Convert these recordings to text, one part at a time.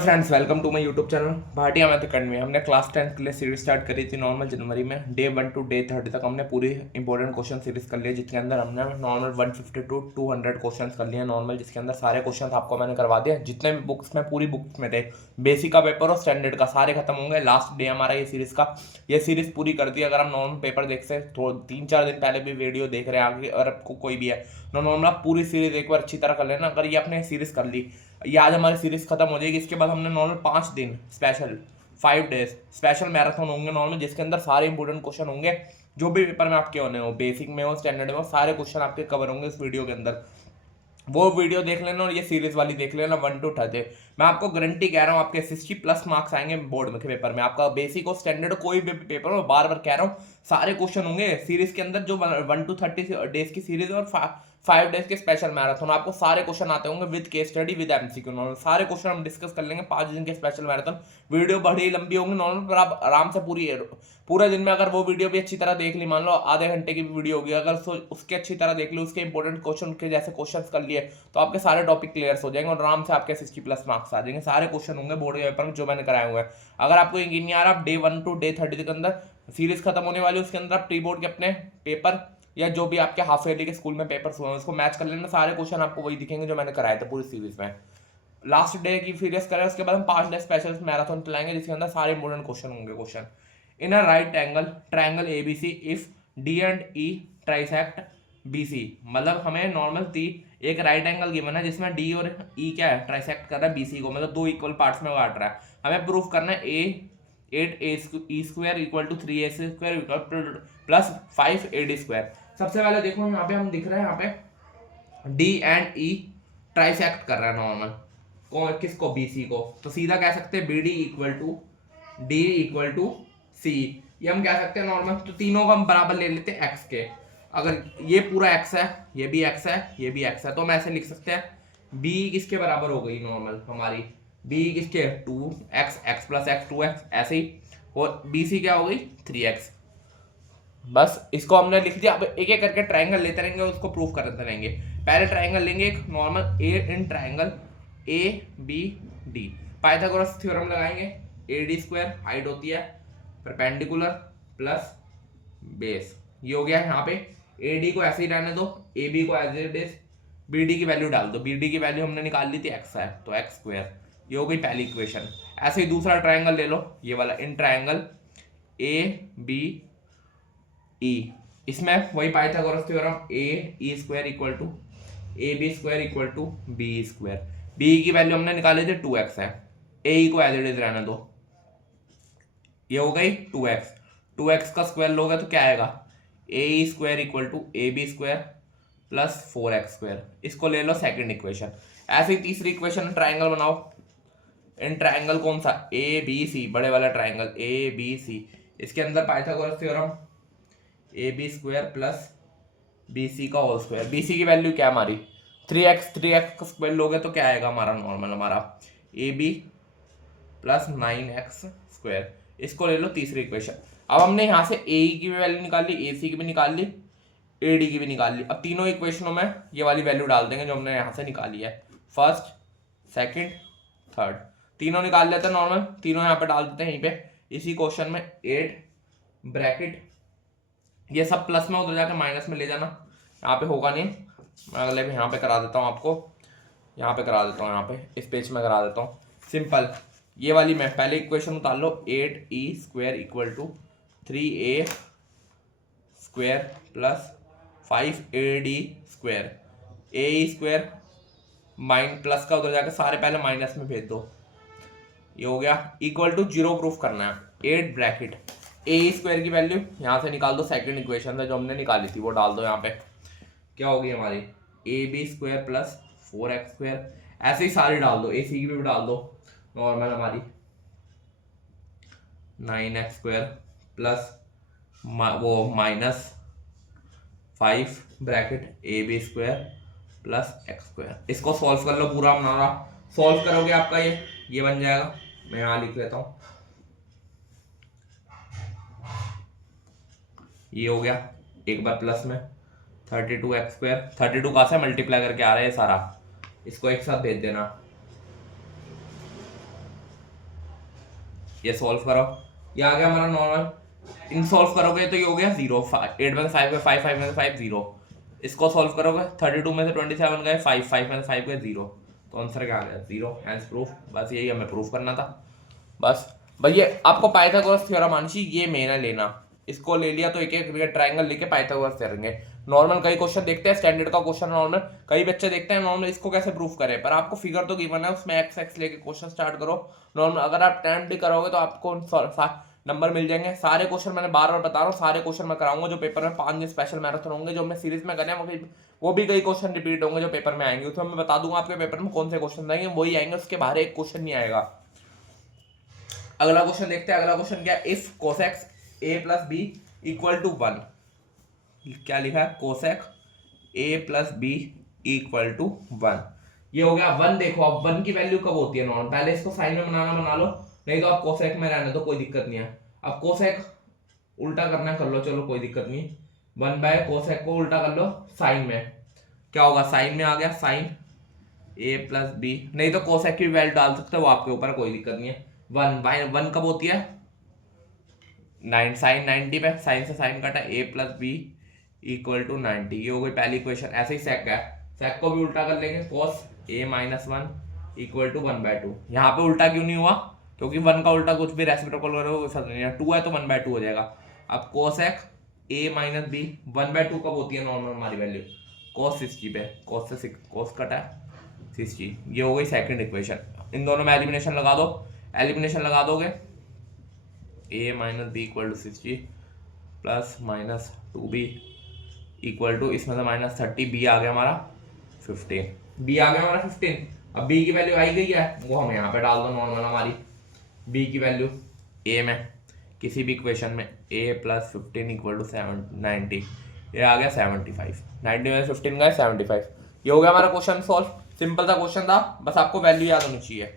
Friends, welcome to my YouTube channel Bhatia math academy. हमने class 10 के लिए सीरीज स्टार्ट करी थी नॉर्मल जनवरी में। डे 1 टू डे 30 तक हमने पूरी इंपॉर्टेंट क्वेश्चन सीरीज कर लिए, जिसके अंदर हमने नॉर्मल 150 टू 200 क्वेश्चन कर लिए नॉर्मल, जिसके अंदर सारे क्वेश्चन आपको मैंने करवा दिया। जितने भी बुक्स में पूरी बुक्स में थे, बेसिक का पेपर और स्टैंडर्ड का, सारे खत्म होंगे। लास्ट डे हमारा ये सीरीज का, ये सीरीज पूरी कर दी। अगर हम नॉर्मल पेपर देख से तो 3-4 दिन पहले भी वीडियो देख रहे हैं आगे, और आपको कोई भी है नॉर्मल आप पूरी सीरीज एक बार अच्छी तरह कर लेना। अगर ये आपने सीरीज कर ली, ये आज हमारी सीरीज खत्म हो जाएगी। इसके बाद हमने नॉर्मल 5 दिन स्पेशल 5 डेज स्पेशल मैराथन होंगे नॉर्मल, जिसके अंदर सारे इंपॉर्टेंट क्वेश्चन होंगे जो भी पेपर में आपके होने हो, बेसिक में हो स्टैंडर्ड में हो, सारे क्वेश्चन आपके कवर होंगे इस वीडियो के अंदर। वो वीडियो देख लेना और ये सीरीज वाली देख लेना 1 टू 30। मैं आपको गारंटी कह रहा हूँ आपके 60+ मार्क्स आएंगे बोर्ड में के पेपर में। आपका बेसिक और स्टैंडर्ड कोई भी पेपर हो, बार बार कह रहा हूँ, सारे क्वेश्चन होंगे सीरीज के अंदर। जो 1 टू 30 डेज की सीरीज और 5 डेज के स्पेशल मैराथन, आपको सारे क्वेश्चन आते होंगे with case study with MCQ normal. सारे क्वेश्चन हम डिस्कस कर लेंगे 5 दिन के स्पेशल मैराथन। वीडियो बड़ी लंबी होंगी नॉर्मल, पर आप आराम से पूरे दिन में अगर वो वीडियो भी अच्छी तरह देख ली, मान लो आधे घंटे की भी वीडियो होगी, अगर उसके अच्छी तरह देख ली, उसके इंपॉर्टेंट क्वेश्चन के जैसे क्वेश्चन कर लिए, तो आपके सारे टॉपिक क्लियर हो जाएंगे और आराम से आपके 60+ मार्क्स आ जाएंगे। सारे क्वेश्चन होंगे बोर्ड के पेपर में जो मैंने कराए हुए हैं। अगर आपको यकीन नहीं आ रहा, आप डे 1 टू डे 30 के अंदर सीरीज खत्म होने वाली, उसके अंदर आप प्री बोर्ड के अपने पेपर या जो भी आपके हाफ ईयरली के स्कूल में पेपर्स हुए हैं उसको मैच कर लेना। सारे क्वेश्चन आपको वही दिखेंगे जो मैंने कराए थे पूरी सीरीज में। लास्ट डे की सीरीज करें, उसके बाद हम 5 डे स्पेशल मैराथन चलाएंगे, जिसके अंदर सारे इंपॉर्टेंट क्वेश्चन होंगे। Question in a right angle triangle ABC if D and E trisect BC. मतलब हमें नॉर्मल एक राइट एंगल गिवन है जिसमें डी और ई क्या है, ट्राइसेक्ट कर रहा है बीसी को, मतलब 2 इक्वल पार्ट्स में काट रहा है। हमें प्रूफ करना है ए 8a² equal to 3a² plus 5ad²। सबसे पहले देखो यहाँ पे हम दिख रहे हैं, यहाँ पे डी एंड ई ट्राइसेक्ट कर रहा है नॉर्मल किसको, बीसी को। तो सीधा कह सकते हैं B D equal to D equal to C, ये हम कह सकते हैं नॉर्मल। तो तीनों को हम बराबर ले लेते हैं एक्स के। अगर ये पूरा एक्स है, ये भी एक्स है, ये भी एक्स है, तो हम ऐसे लिख सकते हैं बी किसके बराबर हो गई नॉर्मल हमारी, बी किसके 2x, x plus x 2x ऐसे ही, और बी सी क्या हो गई 3x। बस इसको हमने लिख दिया। अब एक एक करके ट्रायंगल लेते रहेंगे, उसको प्रूफ करते रहेंगे। पहले ट्रायंगल लेंगे एक normal A in triangle A B D, Pythagoras theorem लगाएंगे। AD² हाइट होती है परपेंडिकुलर प्लस बेस, ये हो गया यहाँ पे। AD को ऐसे ही रहने दो, AB को एज इट इज, BD की वैल्यू डाल दो। BD की वैल्यू हमने निकाल ली थी x है, तो x², ये हो गई पहली इक्वेशन। ऐसे ही दूसरा ट्रायंगल ले लो, ये वाला इन ट्रायंगल ABE, इसमें वही Pythagoras theorem AE² equal to AB² equal to BE²। BE की वैल्यू हमने निकाली थी 2x है, AE को एज इट इज रहने दो, ये हो गई 2x। 2x का स्क्वायर लोगे तो क्या आएगा, AE² equal to AB² plus 4x²। इसको ले लो सेकंड इक्वेशन। ऐसे ही तीसरी इक्वेशन ट्रायंगल बनाओ। इन ट्रायंगल कौन सा, ABC, बड़े वाला ट्रायंगल ABC, इसके अंदर Pythagoras theorem AB² plus BC का होल स्क्वायर। BC की वैल्यू क्या हमारी 3x, 3x का स्क्वायर लोगे तो क्या आएगा हमारा नॉर्मल, हमारा AB प्लस 9x²। इसको ले लो तीसरी इक्वेशन। अब हमने यहाँ से AE की भी वैल्यू निकाल ली, AC की भी निकाल ली, AD की भी निकाल ली। अब तीनों इक्वेशनों में ये वाली वैल्यू डाल देंगे जो हमने यहाँ से निकाली है, फर्स्ट सेकंड थर्ड, तीनों निकाल लेते हैं नॉर्मल। तीनों यहाँ पे डाल देते हैं यहीं पे इसी क्वेश्चन में। 8 ब्रैकेट, ये सब प्लस में उधर जाकर माइनस में ले जाना, यहाँ पे होगा नहीं। मैं अगले भी यहाँ पे करा देता हूँ आपको, यहाँ पे करा देता हूँ, यहाँ पे इस पेज में करा देता हूँ सिंपल। ये वाली मैं पहले इक्वेशन उतार लो, 8e² equal to 3a² plus 5ad²। AE² माइन प्लस का उधर जाकर सारे पहले माइनस में भेज दो, ये हो गया इक्वल टू 0 प्रूफ करना है। 8 ब्रैकेट AE² की वैल्यू यहाँ से निकाल दो, सेकंड इक्वेशन से जो हमने निकाली थी वो डाल दो यहाँ पे, क्या होगी हमारी AB² प्लस 4x²। ऐसे ही सारी डाल दो, AC की भी डाल दो नॉर्मल हमारी 9x² प्लस वो minus 5 bracket AB² plus x²। इसको सॉल्व कर लो पूरा हमारा, सॉल्व करोगे आपका ये बन जाएगा। मैं यहाँ लिख लेता हूँ, ये हो गया एक बार प्लस में 32x²। 32 कहाँ से मल्टीप्लाई करके आ रहा है सारा, इसको एक साथ भेज देना। ये सॉल्व करो, ये आ गया हमारा नॉर्मल। इन सॉल्व करोगे तो ये हो गया 0, 8 में से 5 गए 5, 5 में से 5 0। इसको सॉल्व करोगे 32 में से 27 गए 5, 5 में से 5 गए 0। तो आंसर क्या आ गया 0, हैंस प्रूफ। बस यही हमें प्रूफ करना था। बस भैया आपको पाइथागोरस थ्योरम आनी चाहिए, ये मेन है लेना। इसको ले लिया तो एक एक ट्रायंगल लेके पाइथागोरस करेंगे। नॉर्मल कई क्वेश्चन देखते हैं, स्टैंडर्ड का क्वेश्चन नॉर्मल कई बच्चे देखते हैं नॉर्मल, इसको कैसे प्रूफ करें, पर आपको फिगर तो गिवन है, उसमें एक्स एक्स लेके क्वेश्चन स्टार्ट करो नॉर्मल। अगर आप टाइम भी करोगे तो आपको नंबर मिल जाएंगे। सारे क्वेश्चन मैंने बार बार बता रहा हूँ, सारे क्वेश्चन मैं कराऊंगा जो पेपर में 5 दिन स्पेशल मैराथन होंगे, जो हमने सीरीज में करने हैं, वो भी कई क्वेश्चन रिपीट होंगे जो पेपर में आएंगे। उसमें मैं बता दूंगा आपके पेपर में कौन से क्वेश्चन आएंगे, वही आएंगे, उसके बाहर एक क्वेश्चन नहीं आएगा। अगला क्वेश्चन देखते हैं। अगला क्वेश्चन क्या है, if cosec A plus B equal to 1। क्या लिखा है, cosec A plus B equal to 1। ये हो गया 1। देखो अब 1 की वैल्यू कब होती है नॉर्मल, पहले इसको साइन में बना लो, नहीं तो आप कोसेक में रहने दो, कोई दिक्कत नहीं है। अब कोसेक उल्टा करना कर लो, चलो कोई दिक्कत नहीं। 1 कोसेक को उल्टा कर लो साइन में, क्या होगा, साइन में आ गया साइन ए प्लस बी, नहीं तो कोसेक की वैल्यू डाल सकते हो, वो आपके ऊपर, कोई दिक्कत नहीं है। 1 कब होती है, 9 साइन 90 पे, साइन से साइन कटा, ए प्लस बी इक्वल टू 90। ये हो गई पहली इक्वेशन। ऐसे ही सेक है, सेक को भी उल्टा कर लेंगे, cos A minus 1 equal to 1/2। यहाँ पे उल्टा क्यों नहीं हुआ, क्योंकि 1 का उल्टा कुछ भी रेसिप्रोकल करोगे सब नहीं है, 2 है तो 1/2 हो जाएगा। अब कोसेक ए माइनस बी 1/2 कब होती है नॉर्मल हमारी वैल्यू, कॉस 60 पे, कॉस से कॉस कटा 60। ये हो गई सेकंड इक्वेशन। इन दोनों में एलिमिनेशन लगा दो, एलिमिनेशन लगा दोगे a minus b equal to 60 plus minus 2b equal to, इसमें से माइनस 30, b आ गया हमारा 15, b आ गया हमारा 15। अब b की वैल्यू आई गई है, वो हम यहाँ पे डाल दो नॉर्मल। हमारी b की वैल्यू a में किसी भी इक्वेशन में a प्लस 15 इक्वल टू 90, ये आ गया 75। 90 में 15 गए 75। ये हो गया हमारा क्वेश्चन सॉल्व। सिंपल सा क्वेश्चन था, बस आपको वैल्यू याद होनी चाहिए।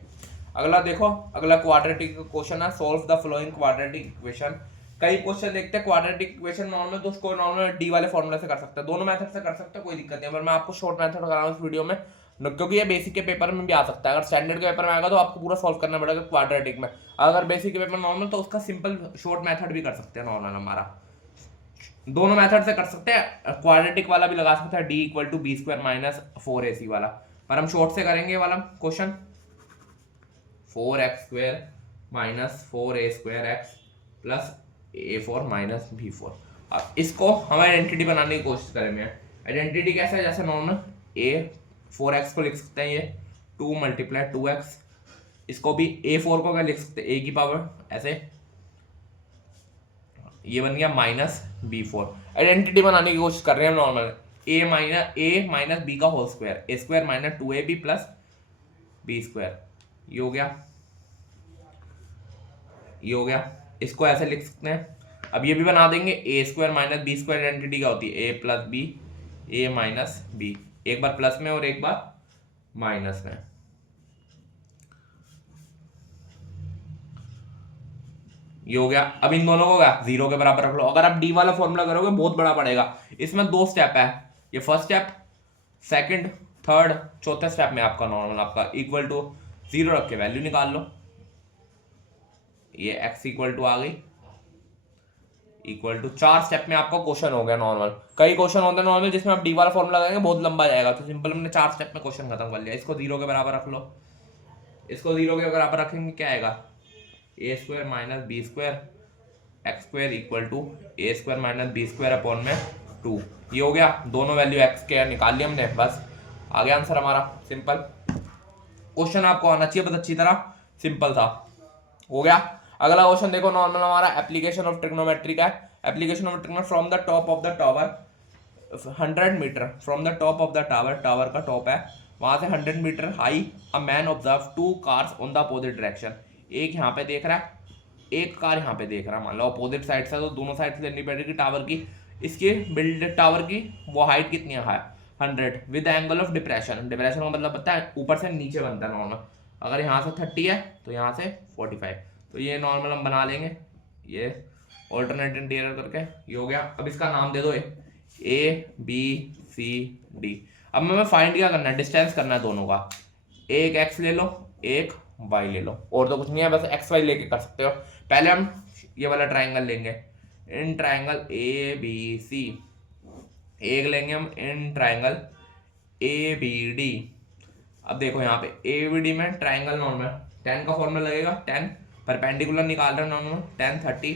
अगला देखो, अगला क्वाड्रेटिक क्वेश्चन है, solve the following quadratic equation. कई क्वेश्चन देखते हैं क्वाड्रेटिक इक्वेशन नॉर्मल, तो उसको नॉर्मल डी वाले फॉर्मूला से कर सकते हैं, दोनों मेथड से कर सकते हैं, कोई दिक्कत नहीं है। पर मैं आपको शॉर्ट मेथड करा रहा हूं इस वीडियो में, क्योंकि ये बेसिक के पेपर में भी आ सकता है। अगर स्टैंडर्ड के पेपर में आएगा तो आपको पूरा सॉल्व करना पड़ेगा क्वाड्रेटिक में। अगर बेसिक के पेपर नॉर्मल तो उसका सिंपल शॉर्ट मेथड भी कर सकते हैं नॉर्मल। हमारा दोनों मेथड से कर सकते हैं, क्वाड्रेटिक वाला भी लगा सकते हैं, D equal to b square minus 4ac वाला, पर हम शॉर्ट से करेंगे वाला question. 4x² minus 4a² plus a4 minus b4। अब इसको हम आइडेंटिटी बनाने की कोशिश करेंगे। आइडेंटिटी कैसे है, जैसे नॉर्मल a4x को लिख सकते हैं ये 2 × 2x, इसको भी a4 को क्या लिख सकते हैं, a की पावर ऐसे, ये बन गया माइनस b4। आइडेंटिटी बनाने की कोशिश कर रहे हैं नॉर्मल, a माइनस b का whole square, a² minus 2ab plus b²। ये हो गया, ये हो गया। इसको ऐसे लिख सकते हैं। अब ये भी बना देंगे, a² माइनस b² आइडेंटिटी क्या होती है, a plus b, a minus b, एक बार प्लस में और एक बार माइनस में। ये हो गया। अब इन दोनों को क्या 0 के बराबर रख लो। अगर आप डी वाला फॉर्मूला करोगे बहुत बड़ा पड़ेगा, इसमें 2 स्टेप है, ये फर्स्ट स्टेप, सेकंड, थर्ड, चौथे स्टेप में आपका नॉर्मल आपका इक्वल टू 0 रख के वैल्यू निकाल लो। ये x इक्वल टू आ गई, इक्वल टू 4 स्टेप में आपका क्वेश्चन हो गया नॉर्मल। कई क्वेश्चन होते हैं नॉर्मल जिसमें आप डी वाला फॉर्मूला लगाएंगे बहुत लंबा जाएगा, तो सिंपल हमने 4 स्टेप में क्वेश्चन खत्म कर लिया। इसको 0 के बराबर रख लो, इसको 0 के बराबर रखेंगे क्या आएगा, a² minus b² x² equal to a² minus b² upon में 2। ये हो गया, दोनों वैल्यू x के निकाल लिया हमने, बस आ गया आंसर हमारा। सिंपल क्वेश्चन आपको आना चाहिए बहुत अच्छी तरह, सिंपल था, हो गया। अगला क्वेश्चन देखो नॉर्मल हमारा एप्लीकेशन ऑफ ट्रिग्नोमेट्री का है। Application of trigonometry from the top of the tower 100 metre, from the top of the tower, tower का टॉप है, वहां से 100 metre high a man observe 2 cars on the opposite direction. एक यहाँ पे देख रहा है, एक कार यहाँ पे देख रहा है, मान लो अपोजिट साइड से, तो दोनों साइड से लेनी पड़ेगी टावर की। इसकी बिल्ड टावर की वो हाइट कितनी है 100 with angle of depression. Depression का मतलब पता है ऊपर से नीचे बनता है नॉर्मल, अगर यहाँ से 30 है तो यहाँ से 45, तो ये नॉर्मल हम बना लेंगे, ये ऑल्टरनेट इंटीरियर करके ये हो गया। अब इसका नाम दे दो ABCD। अब हमें फाइंड क्या करना है, डिस्टेंस करना है दोनों का। एक x ले लो, एक वाई ले लो, और तो कुछ नहीं है, बस एक्स वाई लेके कर सकते हो। पहले हम ये वाला ट्राइंगल लेंगे, इन ट्राइंगल ए बी सी, एक लेंगे हम in triangle A B D. अब देखो यहाँ पे ए बी डी में ट्राइंगल नॉर्मल, टेन का फॉर्मूला लगेगा, टेन परपेंडिकुलर निकाल रहे हैं नॉर्मल, टेन 30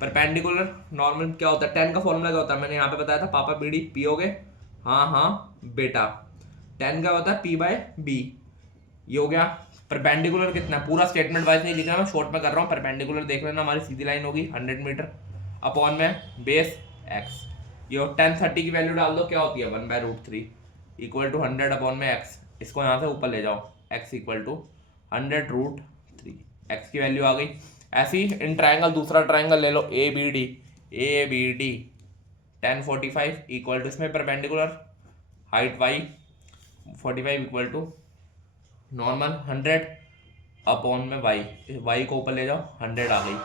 परपेंडिकुलर नॉर्मल क्या होता है, टेन का फॉर्मूला क्या होता है, मैंने यहाँ पे बताया था पापा बी डी पी हो गए, हाँ बेटा, टेन का होता है पी बाय बी, ये हो गया। परपेंडिकुलर कितना है, पूरा स्टेटमेंट वाइज नहीं लिखना, मैं शॉर्ट में कर रहा हूँ। परपेंडिकुलर देख लेना, हमारी सीधी लाइन होगी 100 मीटर अपॉन में बेस एक्स, ये 10 30 की वैल्यू डाल दो, क्या होती है 1/√3 इक्वल टू 100 अपॉन में एक्स, इसको यहाँ से ऊपर ले जाओ, एक्स इक्वल टू 100√3, एक्स की वैल्यू आ गई। ऐसे ही इन ट्राइंगल दूसरा ट्राइंगल ले लो A B D 10 45 equal to, इसमें perpendicular height Y 45 equal to normal 100 upon में वाई को ऊपर ले जाओ, 100 आ गई,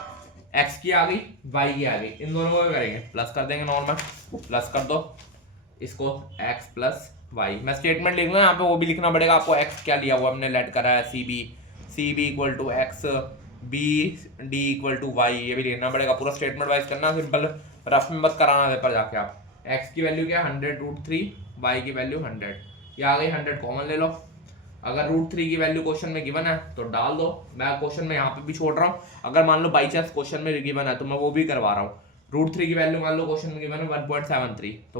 एक्स की आ गई, वाई की आ गई, इन दोनों को करेंगे प्लस कर देंगे, नॉर्मल प्लस कर दो इसको, एक्स प्लस वाई। मैं स्टेटमेंट लिख लूँ यहाँ पे, वो भी लिखना पड़ेगा आपको, एक्स क्या लिया हुआ हमने लेट करा है C B equal to X, B D equal to Y, ये भी लिखना पड़ेगा, पूरा स्टेटमेंट वाइज करना, सिंपल रफ में मत कराना पेपर जाके आप। एक्स की वैल्यू क्या है 100√3, वाई की वैल्यू 100, ये आ गई, 100 कॉमन ले लो। अगर √3 की वैल्यू क्वेश्चन में गिवन है तो डाल दो, मैं क्वेश्चन में यहाँ पे भी छोड़ रहा हूँ, अगर मान लो बाई चांस क्वेश्चन में गिवन है तो मैं वो भी करवा रहा हूँ। √3 की वैल्यू मान लो क्वेश्चन में गिवन है 1.73, तो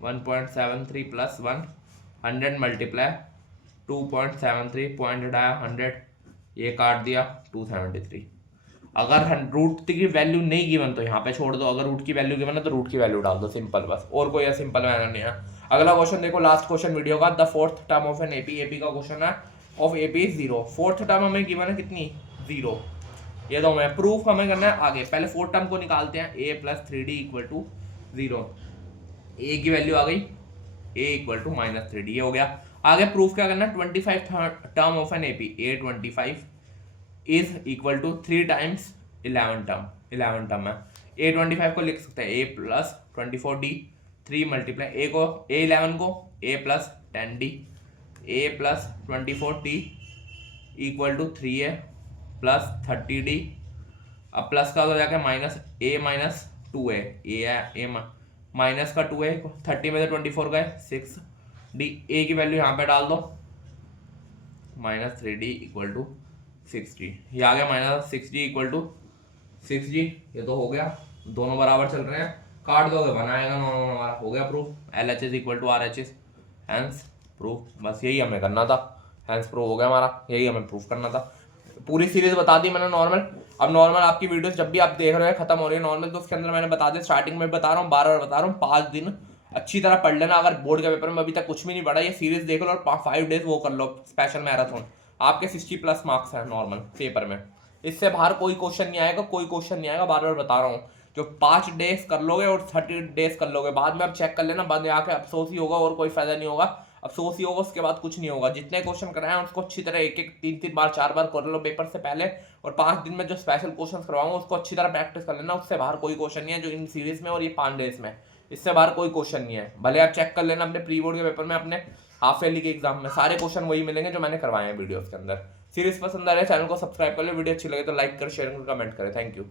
1.73 प्लस 1, 100 मल्टीप्लाई 2.73, पॉइंट हटाया 100, ये काट दिया 273। अगर √3 की वैल्यू नहीं गिवन तो यहाँ पे छोड़ दो, अगर रूट की वैल्यू गिवन है तो रूट की वैल्यू डाल दो, सिंपल, बस, और कोई सिंपल मैनर नहीं है। अगला क्वेश्चन देखो, लास्ट क्वेश्चन वीडियो का, the fourth term of an AP का क्वेश्चन है, of AP is 0, fourth term हमें गिवन है कितनी 0, ये तो हमें प्रूफ हमें करना है आगे, पहले फोर्थ टर्म को निकालते हैं, a plus 3d equal to 0, a की वैल्यू आ गई, a इक्वल टू -3d, ये हो गया। आगे प्रूफ क्या करना है, 25 term of an AP, a25 is equal to 3 times 11 term है, a25 को लिख सकते हैं a plus 24d, 3 multiply a को a11 को a plus 10d, a plus 24d equal to 3a plus 30d, अब प्लस का हो जाएगा -2a, ए माइनस का 2a, 30 में से 24 गए 6d, a की वैल्यू यहाँ पे डाल दो, -3d इक्वल टू 6d, ये आ गया -6d इक्वल टू 6d, ये तो हो गया, दोनों बराबर चल रहे हैं, काट दोगे बनाएगा नॉर्मल, हमारा हो गया proof, LHS equal to RHS, hence proof, बस यही हमें करना था, हैंस प्रूफ हो गया हमारा, यही हमें प्रूफ करना था। पूरी सीरीज बता दी मैंने नॉर्मल। अब नॉर्मल आपकी वीडियोस जब भी आप देख रहे हैं खत्म हो रही है नॉर्मल, तो उसके अंदर मैंने बता दिया, स्टार्टिंग में बता रहा हूँ, बार-बार बता रहा हूँ, 5 दिन अच्छी तरह पढ़ लेना। अगर बोर्ड के पेपर में अभी तक कुछ भी नहीं पढ़ा, ये सीरीज देख लो और 5 डेज वो कर लो स्पेशल मैराथन, आपके 60+ मार्क्स हैं नॉर्मल पेपर में, इससे बाहर कोई क्वेश्चन नहीं आएगा, कोई क्वेश्चन नहीं आएगा, बार-बार बता रहा हूँ। जो 5 डेज कर लोगे और 30 डेज कर लोगे, बाद में आप चेक कर लेना, बाद में आके अफसोस ही होगा और कोई फायदा नहीं होगा, अफसोस ही होगा, उसके बाद कुछ नहीं होगा। जितने क्वेश्चन कराए उसको अच्छी तरह 1-1 3-3 बार 4 बार कर लो पेपर से पहले, और 5 दिन में जो स्पेशल क्वेश्चन करवाऊंगा उसको अच्छी तरह प्रैक्टिस कर लेना, उससे बाहर कोई क्वेश्चन नहीं है जो इन सीरीज में और ये 5 डेज में, इससे बाहर कोई क्वेश्चन नहीं है। भले आप चेक कर लेना अपने प्री बोर्ड के पेपर में, अपने हाफ ईयरली के एग्जाम में, सारे क्वेश्चन वही मिलेंगे जो मैंने करवाए हैं वीडियोस के अंदर। सीरीज पसंद आ रहा है चैनल को सब्सक्राइब कर लो, वीडियो अच्छी लगे तो लाइक कर, शेयर कर, कमेंट करें। Thank you.